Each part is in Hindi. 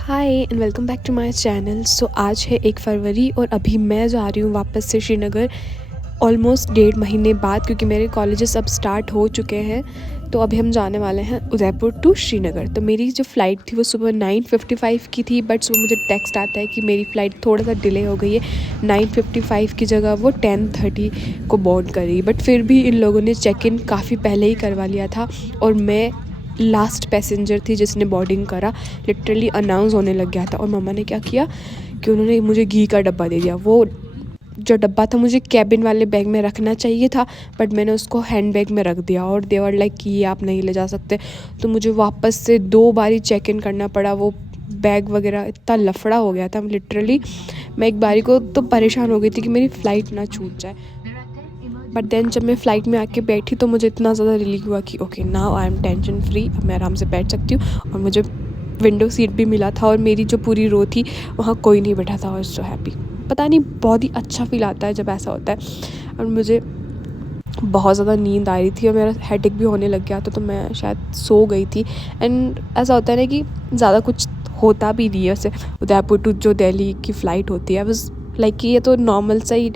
Hi and welcome back to my channel. So आज है 1 फरवरी और अभी मैं जा रही हूँ वापस से श्रीनगर ऑलमोस्ट 1.5 महीने बाद, क्योंकि मेरे कॉलेजेस अब स्टार्ट हो चुके हैं। तो अभी हम जाने वाले हैं उदयपुर टू श्रीनगर। तो मेरी जो फ़्लाइट थी वो सुबह 9:55 की थी, बट सुबह मुझे टेक्स्ट आता है कि मेरी फ़्लाइट थोड़ा सा डिले हो गई है। 9:55 की जगह वो 10:30 को बोर्ड करी, बट फिर भी इन लोगों ने चेक इन काफ़ी पहले ही करवा लिया था और मैं लास्ट पैसेंजर थी जिसने बोर्डिंग करा। लिटरली अनाउंस होने लग गया था और मम्मा ने क्या किया कि उन्होंने मुझे घी का डब्बा दे दिया। वो जो डब्बा था मुझे कैबिन वाले बैग में रखना चाहिए था, बट मैंने उसको हैंड बैग में रख दिया और देवर लाइक कि ये आप नहीं ले जा सकते। तो मुझे वापस से 2 बारी चेक इन करना पड़ा। वो बैग वगैरह इतना लफड़ा हो गया था, लिटरली मैं एक बारी को तो परेशान हो गई थी कि मेरी फ़्लाइट ना छूट जाए। बट देन जब मैं फ़्लाइट में आके बैठी तो मुझे इतना ज़्यादा रिलीफ हुआ कि okay now I am tension free, अब मैं आराम से बैठ सकती हूँ। और मुझे विंडो सीट भी मिला था और मेरी जो पूरी रो थी वहाँ कोई नहीं बैठा था। और सो हैप्पी, पता नहीं बहुत ही अच्छा फील आता है जब ऐसा होता है। और मुझे बहुत ज़्यादा नींद आ रही थी और मेरा हेडेक भी होने लग गया था, तो मैं शायद सो गई थी। एंड ऐसा होता है ना कि ज़्यादा कुछ होता भी नहीं है। वैसे उदयपुर टू जो दिल्ली की फ़्लाइट होती है बस लाइक कि ये तो नॉर्मल सा ही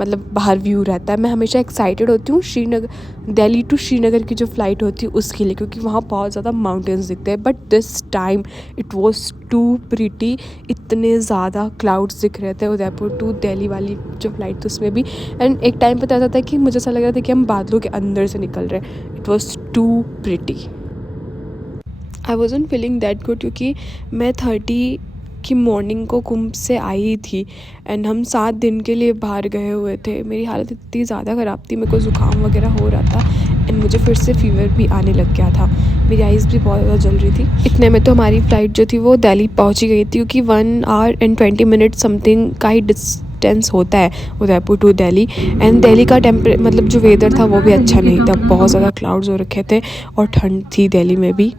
मतलब बाहर व्यू रहता है। मैं हमेशा एक्साइटेड होती हूँ श्रीनगर, दिल्ली टू श्रीनगर की जो फ़्लाइट होती है उसके लिए, क्योंकि वहाँ बहुत ज़्यादा माउंटेन्स दिखते हैं। But this time it was too pretty. इतने ज़्यादा क्लाउड्स दिख रहे थे उदयपुर टू दिल्ली वाली जो फ़्लाइट थी उसमें भी। एंड एक टाइम पर ऐसा था कि मुझे ऐसा लग रहा था कि हम बादलों के अंदर से निकल रहे हैं। It was too pretty. I wasn't feeling that good, क्योंकि मैं 30 की मॉर्निंग को कुंभ से आई थी एंड हम 7 दिन के लिए बाहर गए हुए थे। मेरी हालत इतनी ज़्यादा ख़राब थी, मेरे को ज़ुकाम वगैरह हो रहा था एंड मुझे फिर से फ़ीवर भी आने लग गया था। मेरी आइज़ भी बहुत ज़्यादा जल रही थी। इतने में तो हमारी फ़्लाइट जो थी वो दिल्ली पहुंच ही गई थी, क्योंकि 1 आवर एंड 20 मिनट समथिंग का ही डिस्टेंस होता है उदयपुर टू दिल्ली। एंड दिल्ली का मतलब जो वेदर था वो भी अच्छा नहीं था, बहुत ज़्यादा क्लाउड्स हो रखे थे और ठंड थी दिल्ली में भी।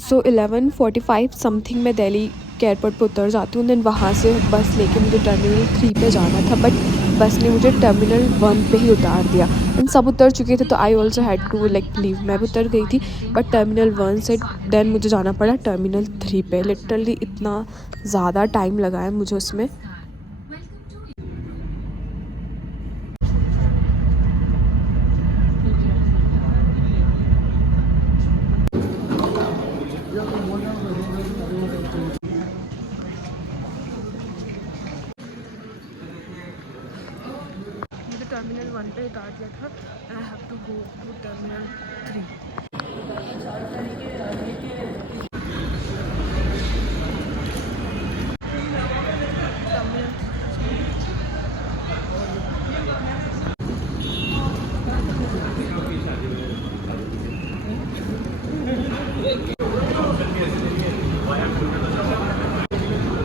सो 11:45 समथिंग मैं दिल्ली के एयरपोर्ट पे उतर जाती हूँ। देन वहाँ से बस लेके मुझे टर्मिनल 3 पे जाना था, बट बस ने मुझे टर्मिनल 1 पे ही उतार दिया। एंड सब उतर चुके थे तो I also had to like leave. मैं भी उतर गई थी, बट टर्मिनल 1 से देन मुझे जाना पड़ा टर्मिनल 3 पे। लिटरली इतना ज़्यादा टाइम लगा है मुझे उसमें। मुझे टर्मिनल 1 पे उतार दिया था and I have to go to terminal 3।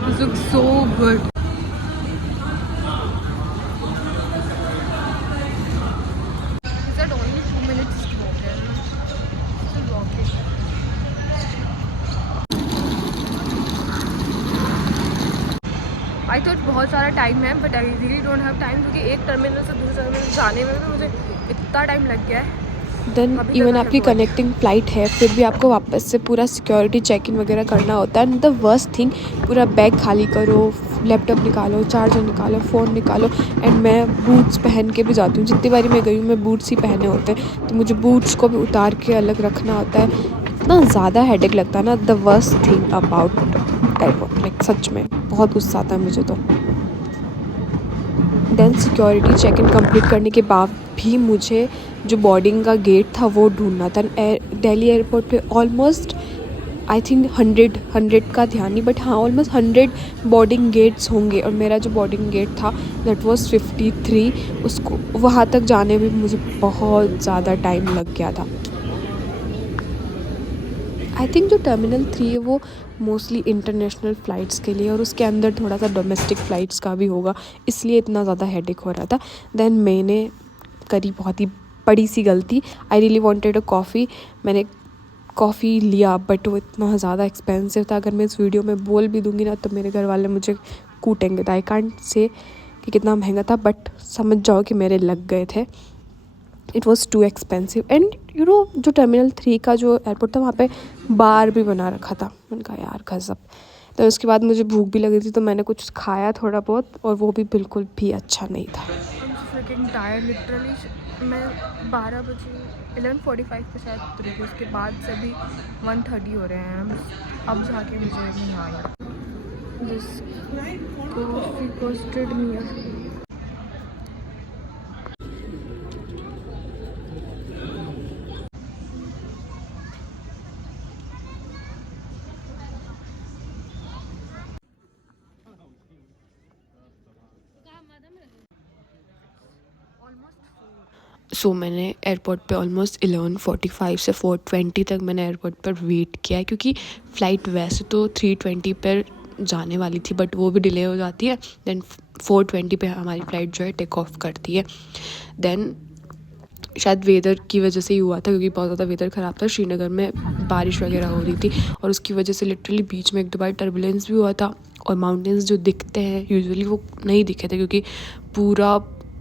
This looks so good. Is that only 2 minutes to walk there? Still walking. I thought बहुत सारा टाइम है, but I really don't have time, क्योंकि एक टर्मिनल से दूसरे टर्मिनल जाने में भी मुझे इतना टाइम लग गया है। देन इवन आपकी कनेक्टिंग फ़्लाइट है फिर भी आपको वापस से पूरा सिक्योरिटी चेक इन वगैरह करना होता है। एंड द वर्स्ट थिंग, पूरा बैग खाली करो, लैपटॉप निकालो, चार्जर निकालो, फ़ोन निकालो। एंड मैं बूट्स पहन के भी जाती हूँ, जितनी बारी मैं गई हूँ मैं बूट्स ही पहने होते हैं, तो मुझे बूट्स को भी उतार के अलग रखना होता है। इतना ज़्यादा हेडेक लगता है ना। The worst thing about airport, like सच में बहुत गुस्सा आता है मुझे तो। Then security check in complete करने के बाद भी मुझे जो बोर्डिंग का गेट था वो ढूंढना था। दिल्ली एयरपोर्ट पे ऑलमोस्ट आई थिंक 100 का ध्यान नहीं, बट हाँ ऑलमोस्ट 100 बोर्डिंग गेट्स होंगे और मेरा जो बोर्डिंग गेट था दैट वाज 53। उसको वहाँ तक जाने में मुझे बहुत ज़्यादा टाइम लग गया था। आई थिंक जो टर्मिनल 3 है वो मोस्टली इंटरनेशनल फ़्लाइट्स के लिए और उसके अंदर थोड़ा सा डोमेस्टिक फ़्लाइट्स का भी होगा, इसलिए इतना ज़्यादा हेडेक हो रहा था। देन मैंने करी बहुत ही बड़ी सी गलती। I really wanted a coffee. मैंने कॉफ़ी लिया, बट वो इतना ज़्यादा एक्सपेंसिव था। अगर मैं इस वीडियो में बोल भी दूँगी ना तो मेरे घर वाले मुझे कूटेंगे। तो आई कांट से कि कितना महंगा था, बट समझ जाओ कि मेरे लग गए थे। It was too expensive and you know जो टर्मिनल 3 का जो एयरपोर्ट था वहाँ पे बार भी बना रखा था। मैंने कहा यार गज़ब। तो उसके बाद मुझे भूख भी लगी थी तो मैंने कुछ खाया थोड़ा बहुत, और वो भी बिल्कुल भी अच्छा नहीं था। Fricking tired literally. मैं 12 बजे 11:45 पे शायद उतरी थी, उसके बाद से भी 1:30 हो रहे हैं। अब जाके मुझे नहीं आया दिस कॉफ़ी कॉस्टेड मी। सो मैंने एयरपोर्ट पे ऑलमोस्ट 11:45 से 4:20 तक मैंने एयरपोर्ट पर वेट किया है, क्योंकि फ़्लाइट वैसे तो 3:20 पर जाने वाली थी बट वो भी डिले हो जाती है। देन 4:20 पे हमारी फ़्लाइट जो है टेक ऑफ करती है। देन शायद वेदर की वजह से ही हुआ था, क्योंकि बहुत ज़्यादा वेदर ख़राब था, श्रीनगर में बारिश वगैरह हो रही थी और उसकी वजह से लिटरली बीच में एक दो बार टर्बुलेंस भी हुआ था। और माउंटेन्स जो दिखते हैं यूजुअली वो नहीं दिखे थे, क्योंकि पूरा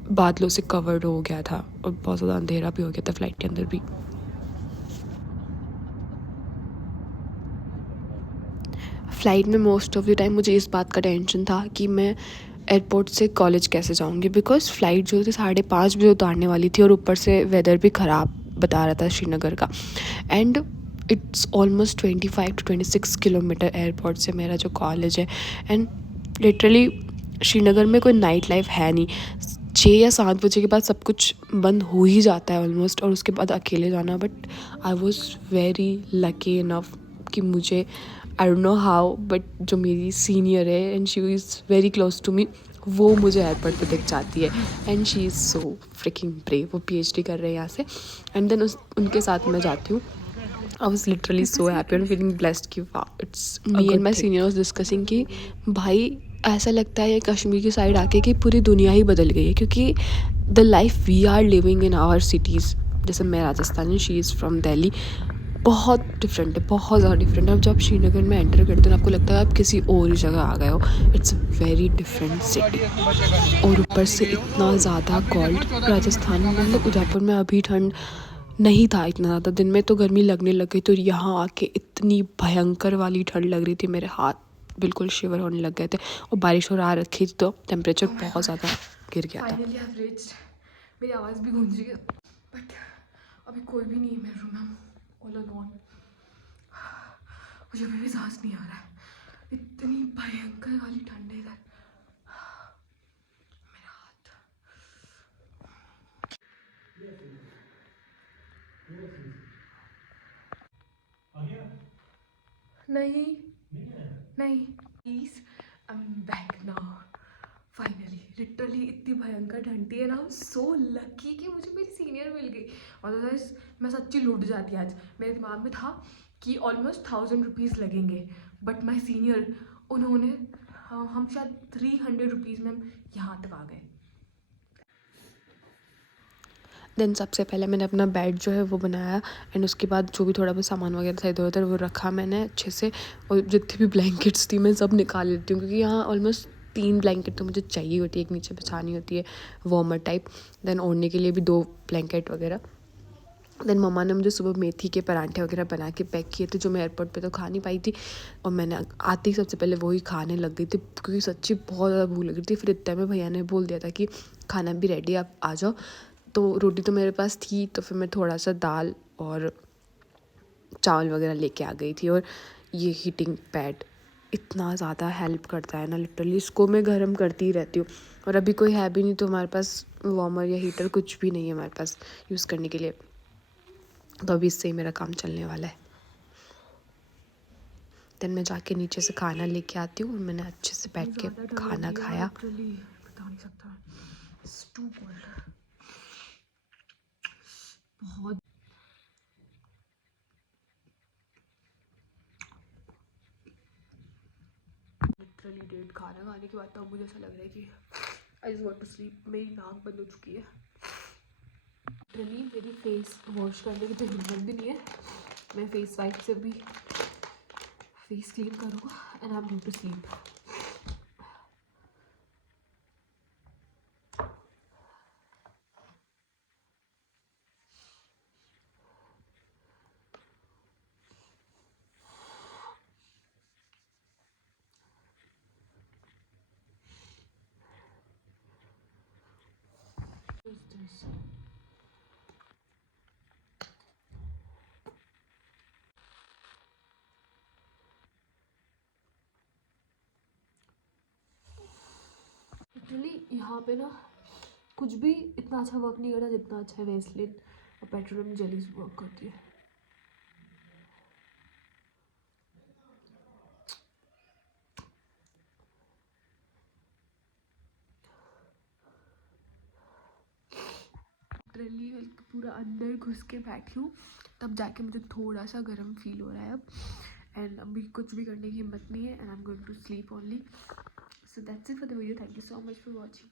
बादलों से कवर्ड हो गया था और बहुत ज़्यादा अंधेरा भी हो गया था फ़्लाइट के अंदर भी। फ़्लाइट में मोस्ट ऑफ़ द टाइम मुझे इस बात का टेंशन था कि मैं एयरपोर्ट से कॉलेज कैसे जाऊँगी, बिकॉज़ फ़्लाइट जो थी 5:30 बजे उतारने वाली थी और ऊपर से वेदर भी ख़राब बता रहा था श्रीनगर का। And it's almost 25 to 26 kilometre airport से मेरा जो कॉलेज है। एंड लिटरली श्रीनगर में कोई नाइट लाइफ है नहीं। 6 या 7 बजे के बाद सब कुछ बंद हो ही जाता है ऑलमोस्ट, और उसके बाद अकेले जाना। But I was very lucky enough कि मुझे, I don't know how, but जो मेरी सीनियर है and she is very close to me, वो मुझे एयरपोर्ट पे दिख जाती है। And she is so freaking brave. वो PhD कर रहे हैं यहाँ से। एंड देन उनके साथ मैं जाती हूँ। I was literally so happy and feeling blessed कि it's me and my senior was discussing कि भाई ऐसा लगता है कश्मीर की साइड आके कि पूरी दुनिया ही बदल गई है, क्योंकि the life we are living in our cities, जैसे मैं Rajasthani, she is from Delhi, बहुत डिफरेंट है, बहुत ज़्यादा डिफरेंट है। अब जब श्रीनगर में एंटर करते हो आपको लगता है आप किसी और ही जगह आ गए हो। इट्स वेरी डिफरेंट सिटी, और ऊपर से इतना ज़्यादा कोल्ड। राजस्थान में मतलब उदयपुर में अभी ठंड नहीं था इतना ज़्यादा, दिन में तो गर्मी लगने लग गई, तो यहाँ आके इतनी भयंकर वाली ठंड लग रही थी, मेरे हाथ बिल्कुल शिवर होने लग गए थे। और बारिश हो रखी थी तो टेम्परेचर बहुत ज़्यादा गिर गया था। मेरी आवाज़ भी गूंज रही है, बट अभी कोई भी नहीं है मेरे रूम में, ऑल अलोन। मुझे अभी भी सांस नहीं आ रहा है, इतनी भयंकर वाली ठंड है इधर। मेरा हाथ नहीं नहीं please, I am back now finally. Literally इतनी भयंकर ठंड थी, ना सो लकी कि मुझे मेरी सीनियर मिल गई, अदरवाइज मैं सच्ची लूट जाती आज। मेरे दिमाग में था कि ऑलमोस्ट 1000 रुपीज़ लगेंगे, बट माई सीनियर उन्होंने हम शायद 300 रुपीज़ में हम यहाँ तक आ गए। देन सबसे पहले मैंने अपना बेड जो है वो बनाया, एंड उसके बाद जो भी थोड़ा बहुत सामान वगैरह था इधर उधर वो रखा मैंने अच्छे से। और जितनी भी ब्लैंकेट्स थी मैं सब निकाल लेती हूँ, क्योंकि यहाँ ऑलमोस्ट 3 ब्लैंकेट तो मुझे चाहिए होती है, एक नीचे बिछानी होती है वार्मर टाइप, देन ओढ़ने के लिए भी 2 ब्लैंकेट वगैरह। देन मम्मा ने मुझे सुबह मेथी के पराठे वगैरह बना के पैक किए थे, जो मैं एयरपोर्ट पे तो खा नहीं पाई थी, और मैंने आते ही सबसे पहले वही खाने लग गई थी, क्योंकि सच्ची बहुत ज़्यादा भूख लग रही थी। फिर इतने में भैया ने बोल दिया था कि खाना भी रेडी, आप आ जाओ। तो रोटी तो मेरे पास थी, तो फिर मैं थोड़ा सा दाल और चावल वगैरह लेके आ गई थी। और ये हीटिंग पैड इतना ज़्यादा हेल्प करता है ना, लिटरली इसको मैं गर्म करती ही रहती हूँ। और अभी कोई है भी नहीं, तो हमारे पास वार्मर या हीटर कुछ भी नहीं है हमारे पास यूज़ करने के लिए, तो अभी इससे ही मेरा काम चलने वाला है। देन मैं जाके नीचे से खाना लेके आती हूँ, और मैंने अच्छे से बैठ के खाना खाया। बता नहीं सकता, बहुत लिटरली डेट खाना खाने के बाद तो अब मुझे ऐसा लग रहा है कि I just want to sleep. मेरी नाक बंद हो चुकी है। लिटरली मेरी फेस वॉश करने की तो हिम्मत भी नहीं है, मैं फेस वाइप से भी फेस क्लीन करूँगा and I am going to sleep. This. Literally यहाँ पे ना कुछ भी इतना अच्छा वर्क नहीं करता जितना अच्छा वेस्लिन और पेट्रोलियम जेलीज वर्क करती है। लिटरली पूरा अंदर घुस के बैठी हूँ तब जाके मुझे थोड़ा सा गर्म फील हो रहा है अब। एंड अभी कुछ भी करने की हिम्मत नहीं है and I am going to sleep only. So that's it for the video. Thank you so much for watching.